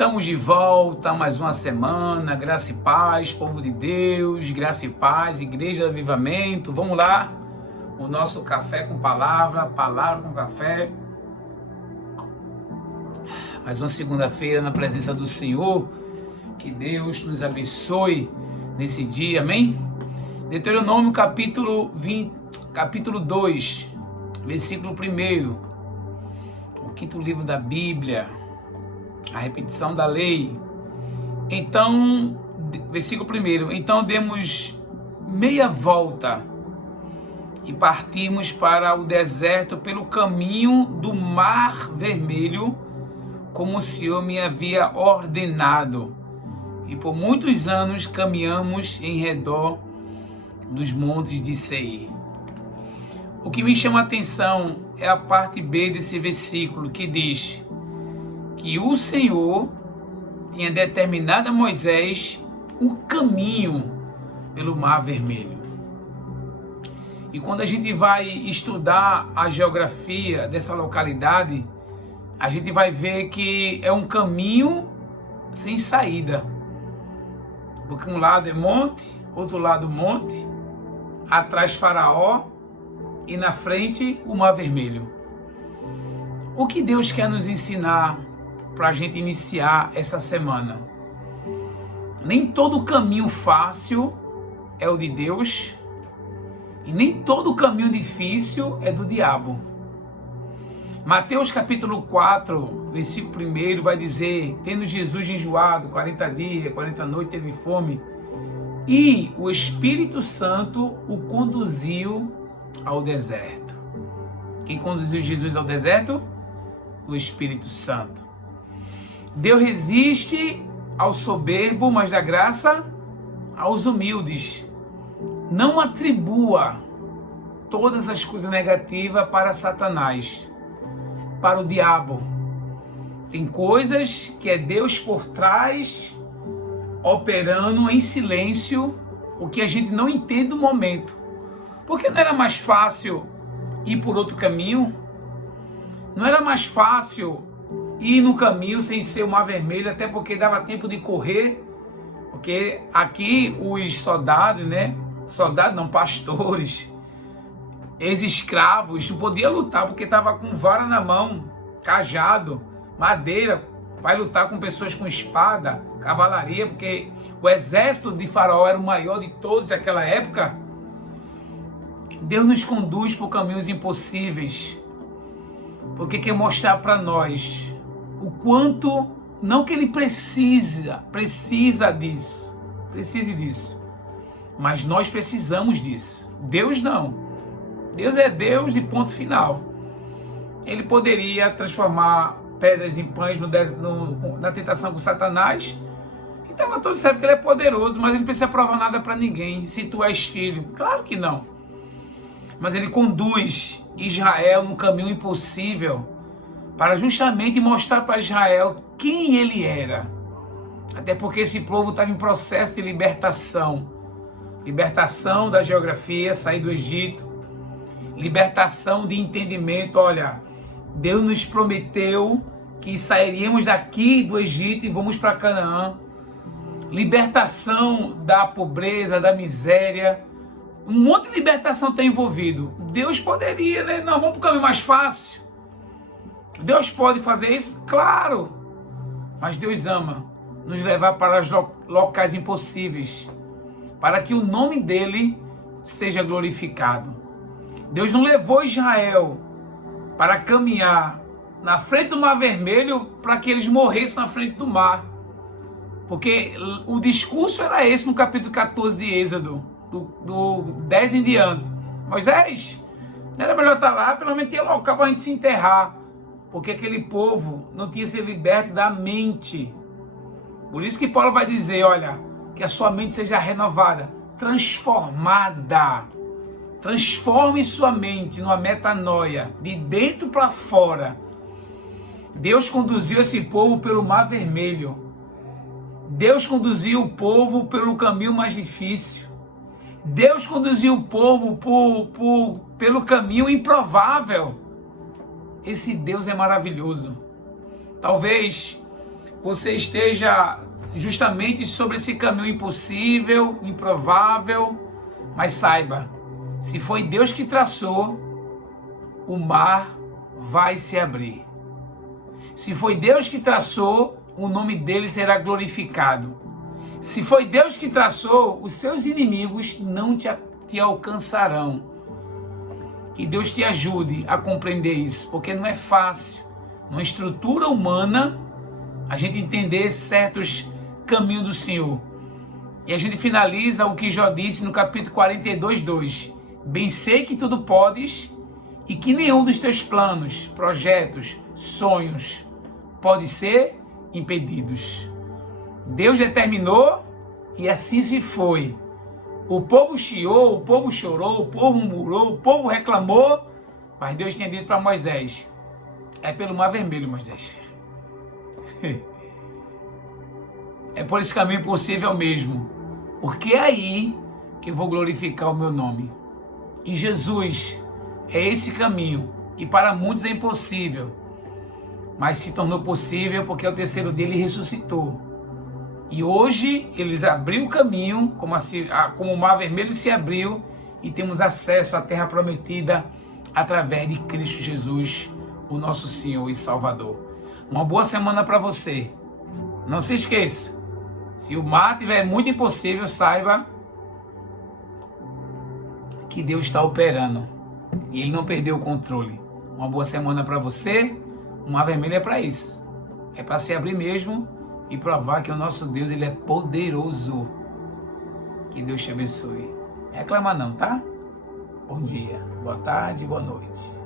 Estamos de volta, mais uma semana, graça e paz, povo de Deus, graça e paz, Igreja do Avivamento. Vamos lá, o nosso café com palavra, palavra com café. Mais uma segunda-feira na presença do Senhor, que Deus nos abençoe nesse dia, amém? Deuteronômio capítulo 2, versículo 1, o quinto livro da Bíblia, a repetição da lei. Então, versículo 1, então demos meia volta e partimos para o deserto pelo caminho do Mar Vermelho, como o Senhor me havia ordenado, e por muitos anos caminhamos em redor dos montes de Seir. O que me chama a atenção é a parte B desse versículo, que diz que o Senhor tinha determinado a Moisés o caminho pelo Mar Vermelho. E quando a gente vai estudar a geografia dessa localidade, a gente vai ver que é um caminho sem saída. Porque um lado é monte, outro lado monte, atrás Faraó e na frente o Mar Vermelho. O que Deus quer nos ensinar para a gente iniciar essa semana? Nem todo caminho fácil é o de Deus e nem todo caminho difícil é do diabo. Mateus capítulo 4, versículo 1 vai dizer: tendo Jesus enjoado 40 dias, 40 noites, teve fome, e o Espírito Santo o conduziu ao deserto. Quem conduziu Jesus ao deserto? O Espírito Santo. Deus resiste ao soberbo, mas dá graça aos humildes. Não atribua todas as coisas negativas para Satanás, para o diabo. Tem coisas que é Deus por trás, operando em silêncio, o que a gente não entende no momento. Porque não era mais fácil ir por outro caminho? Não era mais fácil ir no caminho sem ser o Mar Vermelho, até porque dava tempo de correr? Porque aqui os soldados, pastores, ex-escravos, não podiam lutar porque estava com vara na mão, cajado, madeira. Vai lutar com pessoas com espada, cavalaria, porque o exército de Faraó era o maior de todos naquela época. Deus nos conduz por caminhos impossíveis, porque quer mostrar para nós o quanto, não que ele precise disso, mas nós precisamos disso. Deus não. Deus é Deus de ponto final. Ele poderia transformar pedras em pães na tentação com Satanás, e estava todo certo que ele é poderoso, mas ele não precisa provar nada para ninguém. Se tu és filho, claro que não. Mas ele conduz Israel num caminho impossível, para justamente mostrar para Israel quem ele era. Até porque esse povo estava em processo de libertação. Libertação da geografia, sair do Egito. Libertação de entendimento. Olha, Deus nos prometeu que sairíamos daqui do Egito e vamos para Canaã. Libertação da pobreza, da miséria. Um monte de libertação está envolvido. Deus poderia, Não, vamos para o caminho mais fácil. Deus pode fazer isso? Claro. Mas Deus ama nos levar para os locais impossíveis, para que o nome dele seja glorificado. Deus não levou Israel para caminhar na frente do Mar Vermelho para que eles morressem na frente do mar. Porque o discurso era esse no capítulo 14 de Êxodo, do 10 em diante. Moisés, não era melhor estar lá? Pelo menos tinha local para a gente se enterrar. Porque aquele povo não tinha sido liberto da mente. Por isso que Paulo vai dizer, olha, que a sua mente seja renovada, transformada. Transforme sua mente numa metanoia, de dentro para fora. Deus conduziu esse povo pelo Mar Vermelho. Deus conduziu o povo pelo caminho mais difícil. Deus conduziu o povo pelo caminho improvável. Esse Deus é maravilhoso. Talvez você esteja justamente sobre esse caminho impossível, improvável, mas saiba, se foi Deus que traçou, o mar vai se abrir. Se foi Deus que traçou, o nome dele será glorificado. Se foi Deus que traçou, os seus inimigos não te alcançarão. Que Deus te ajude a compreender isso, porque não é fácil, numa estrutura humana, a gente entender certos caminhos do Senhor. E a gente finaliza o que Jó disse no capítulo 42, 2. Bem sei que tudo podes e que nenhum dos teus planos, projetos, sonhos pode ser impedidos. Deus determinou e assim se foi. O povo chiou, o povo chorou, o povo murmurou, o povo reclamou, mas Deus tinha dito para Moisés: é pelo Mar Vermelho, Moisés. É por esse caminho possível mesmo, porque é aí que eu vou glorificar o meu nome. E Jesus é esse caminho, que para muitos é impossível, mas se tornou possível porque ao terceiro dia ele ressuscitou. E hoje eles abriu o caminho, como o Mar Vermelho se abriu, e temos acesso à terra prometida através de Cristo Jesus, o nosso Senhor e Salvador. Uma boa semana para você. Não se esqueça, se o mar estiver muito impossível, saiba que Deus está operando e Ele não perdeu o controle. Uma boa semana para você. O Mar Vermelho é para isso. É para se abrir mesmo e provar que o nosso Deus, Ele é poderoso. Que Deus te abençoe. Reclama não, tá? Bom dia, boa tarde, boa noite.